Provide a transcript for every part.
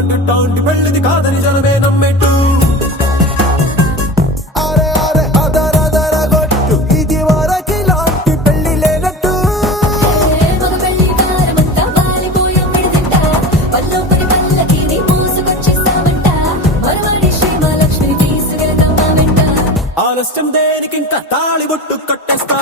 అట్టాంటి పెళ్ళిది కాదని జనమే నమ్మెట్టు ఆలస్యం దేనికి ఇంకా తాళిబొట్టు కట్టేస్తా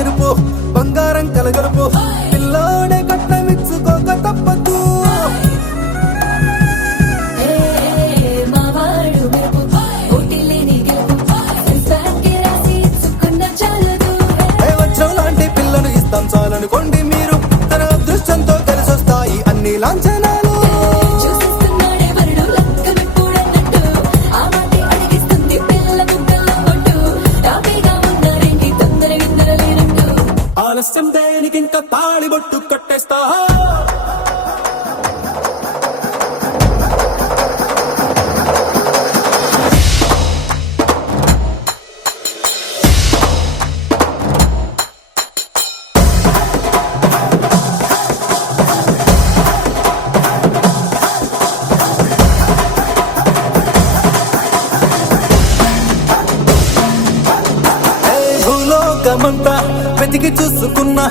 ఎరుపు బంగారం కలగలుపు పిల్లోడే కట్టమిచ్చుకోక తప్పదు వజ్రం లాంటి పిల్లను ఇస్తాం చాలనుకోండి మీరు తన అదృష్టంతో కలిసొస్తాయి అన్ని లాంఛనాలు ఆలస్యం దేనికి ఇంకా తాళిబొట్టు కట్టేస్తా భూలోకమంతా వెతికి చూసుకున్నా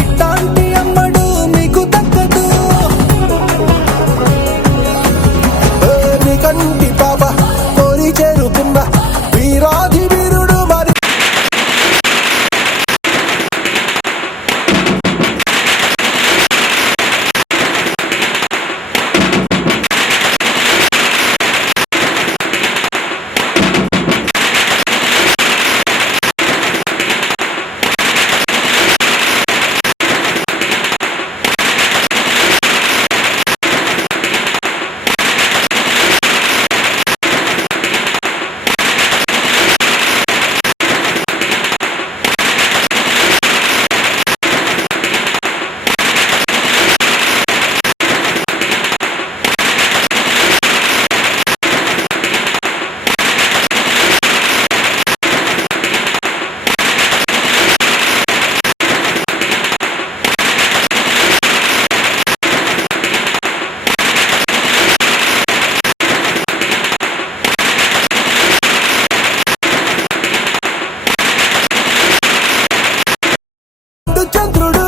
ఇట్లాంటి అమ్మడు మీకు దక్కదు మీ కంటి పాప కోరి చేరుకున్నా వీరాధి వీరుడు మరి చంద్రుడు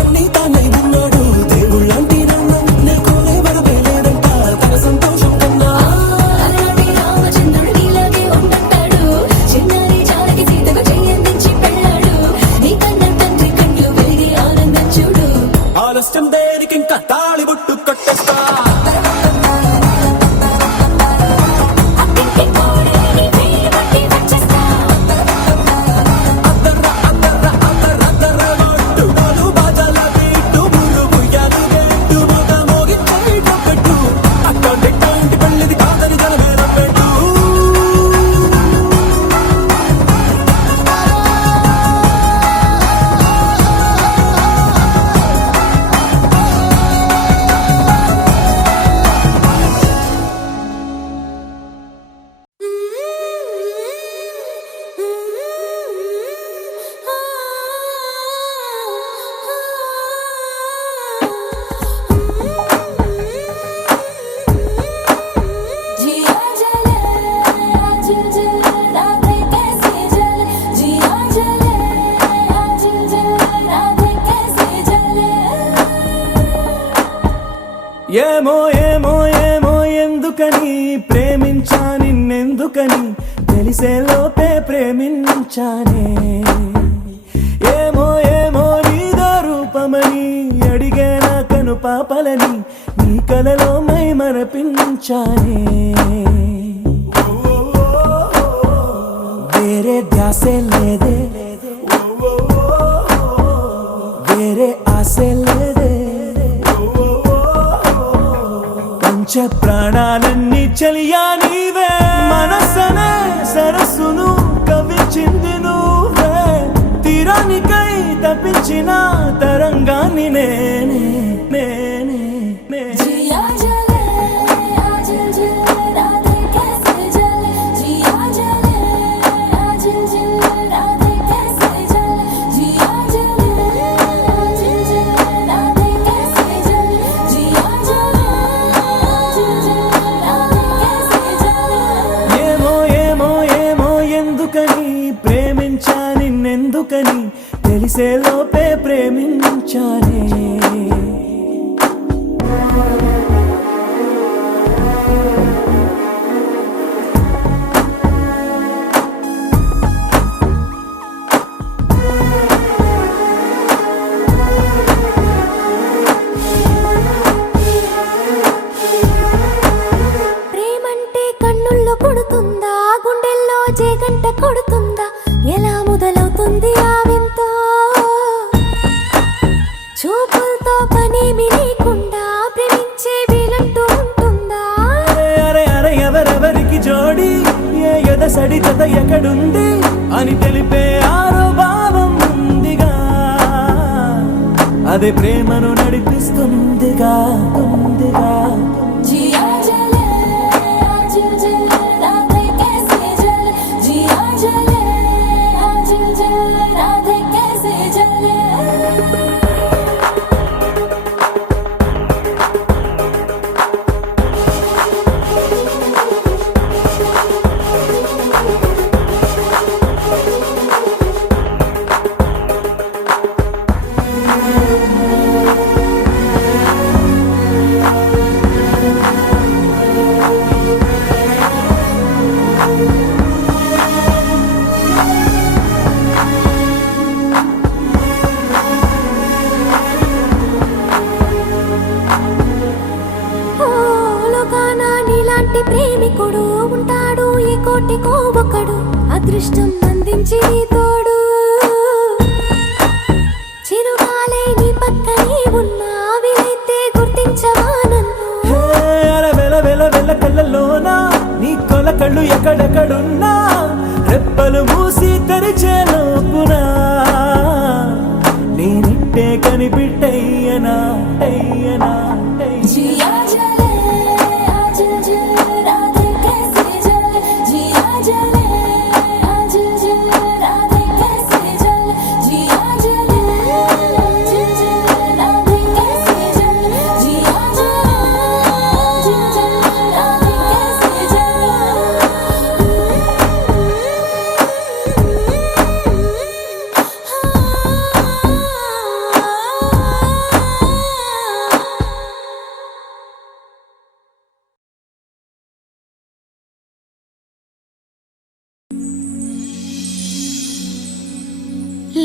అన్ని తానై ఉన్నాడు దేవుళ్ళంటి వరవేలేదంట తన సంతోషం కన్నా రామచంద్రుడు నీలాగే ఉంటాడు చిన్నారి జానకి సీతకు చెయ్యందించి పెళ్ళాడు నీ కన్న తండ్రి కండ్లు వెలిగి ఆనందం చూడు ఆలస్యం దేనికి ఇంకా తాళిబొట్టు కట్టేస్తా ఏమో ఏమో ఏమో ఎందుకని ప్రేమించా నిన్నెందుకని తెలిసే లోపే ప్రేమించానే. ఏమో ఏమో నీదో రూపమని అడిగే నా కను పాపలని నీ కలలో మై మరపించానే. వేరే ధ్యాసే లేదే, వేరే ఆశే లేదే. పంచ ప్రాణాలన్నీ చలియా నీవే. మనసనే సరస్సును కవిచింది నువ్వే. తీరానికై తప్పించిన తరంగాన్ని నేనే నేనే जिया जले आजिल जिल राधे कैसे जले. जिया जले आजिल जिल राधे कैसे जले. जिया जले आजिल जिल राधे कैसे जले. जिया जले आजिल जिल राधे कैसे जले. ఏమో ఏమో ఏమో ఎందుకని ప్రేమించా నిన్నెందుకని తెలిసే లోపే ప్రేమించానే. ప్రేమంటే కన్నుల్లో కొడుతుందా, గుండెల్లో జేగంట కొడుతుందా, ఎలా మొదలవుతుంది ఆ వింత? చూపులతో పనేమి లేకుండా ప్రేమించే వీలంటూ ఉంటుందా? అరే అరే ఎవరెవరికి జోడి, ఏ ఎదసడి జత ఎక్కడుంది అని తెలిపే ఆరో భావం ఉందిగా. అదే ప్రేమను నడిపిస్తుందిగా ఉందిగా. जिया जले आजिल जिल राधे कैसे जले. जिया जले आजिल जिल राधे कैसे जले. నీలాంటి ప్రేమికుడు ఉంటాడు ఈ కోటికో ఒకడు. అదృష్టం అందించి నీ తోడు. చిరుగాలే నీ పక్కనే ఉన్నా వీలైతే గుర్తించవా నన్ను. అరే వెల వెల వెల కళ్ళలోనా నీ కొల కళ్ళు ఎక్కడెక్కడున్నా రెప్పలు మూసి తెరిచే లోపునా నేనిట్టే కనిపిట్టయ్యనా అయ్యనా. जिया जले आजिल जिल राधे कैसे जले. जिया जले आजिल जिल राधे कैसे जले. जिया जले आजिल जिल राधे कैसे जले. जिया जले आजिल जिल राधे कैसे जले.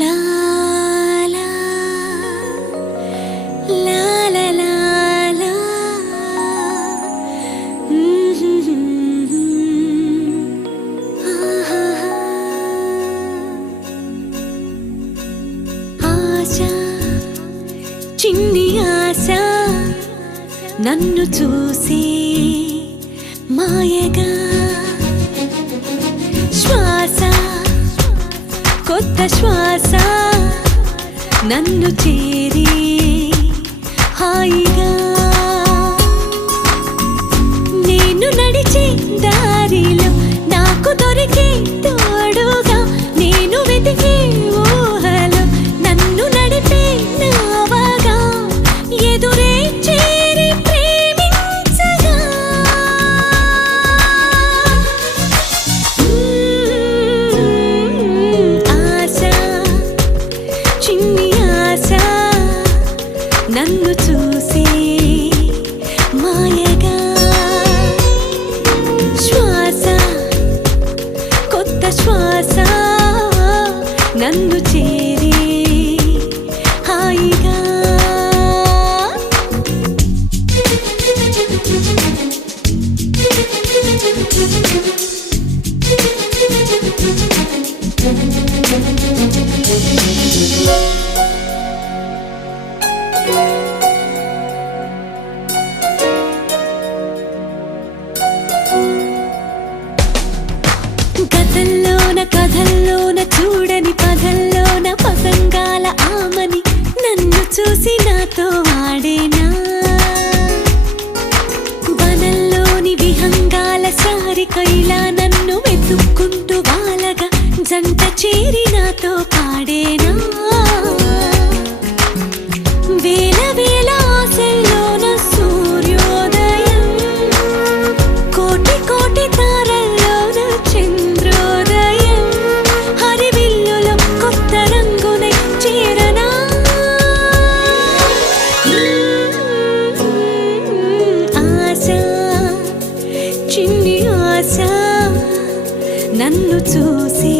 La la la la la la. ASHA చిన్ని ఆశా నన్ను చూసి మాయగా. శ్వాస కొత్త శ్వాస నన్ను చేరి హాయిగా. నేను నడిచే దారిలో నాకు దొరికే తోడుగా. నేను వెతికే ఊహలో నన్ను నడిపే నావగా. ఎదురే చేరి ప్రేమించగా. ఆశ చిన్ని ఆశ నన్ను చూసి మాయగా. శ్వాస కొత్త చూసి నాతో ఆడేనా వనంలోని విహంగాల సారిక ఇలా నన్ను వెతుక్కుంటూ వాలగా జంట చేరి నాతో పాడేనా వేల వేల ఆశల్లోన సూర్యోదయం కోటి కోటి తారల్లోన చంద్రోదయం హరివిల్లులో కొత్త రంగునై చేరనా ఆశ చిన్ని ఆశ నన్ను చూసి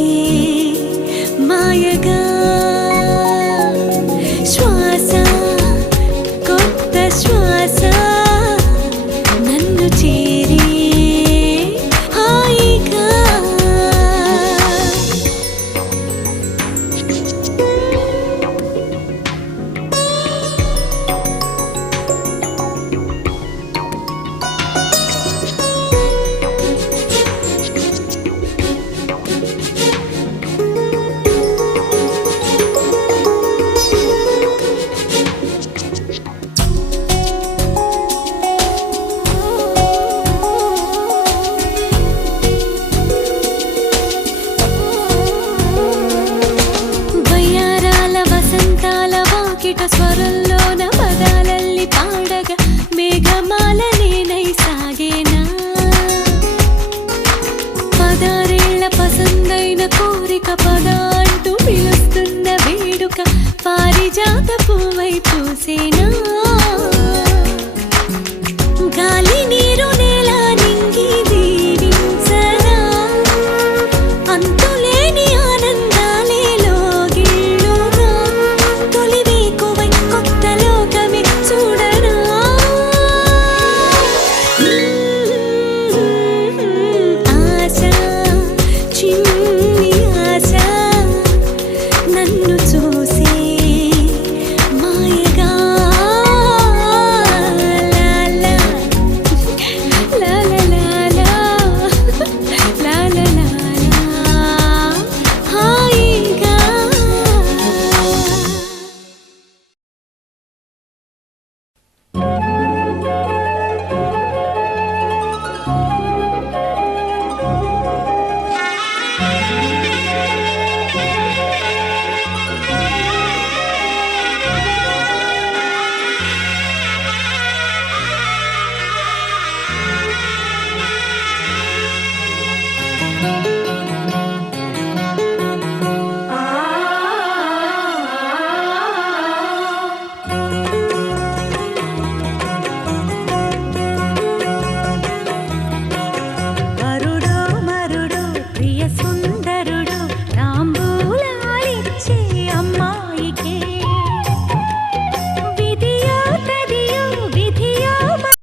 మాయగా శ్వాస కొత్త శ్వాస నన్ను చేరి హాయిగా వసంతాల వాకిట